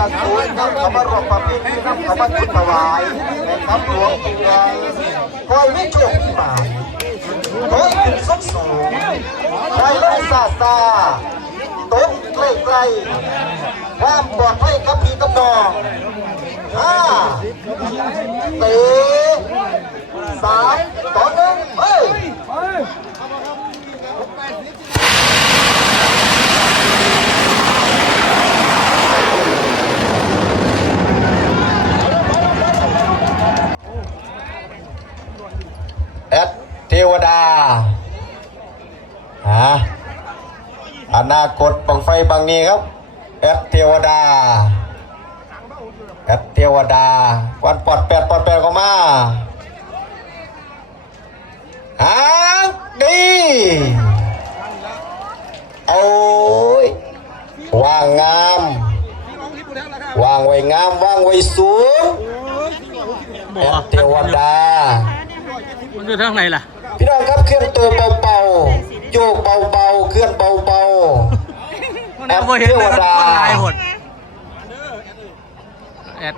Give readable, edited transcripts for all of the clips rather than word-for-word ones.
ตัดสูงกับขบรบประเพณีกับขบจุดถวายแห่งทัพหลวงองค์ใหญ่คอยไม่โชคที่มาคอยขึ้นสุดสูงคอยไล่ซาซาตกใกล้ๆความปลอดภัยกับพี่กับน้องเตะ3-1เฮ้ยแอดเทวดาอนาคตบังไฟบางนี้ครับแอดเทวดาวันปอดแปดเข้ามาหางดีโอ้ยวางงามวางไว้งามวางไว้สูงแอดเทวดามันอยู่ทางไหนล่ะพี่น้องครับเคลื่อนตัวเบาๆโยกเบาๆเคลื่อนเบาๆแอดเทวดา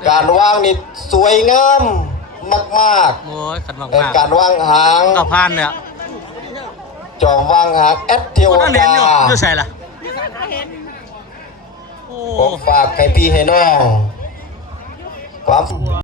การวางนี่สวยงามมากๆโอ้ยขันมากๆการวางหางกับพานเนี่ยจอมวางหางแอดเทวดาอยู่ใส่ล่ะผมฝากให้พี่ให้น้องความ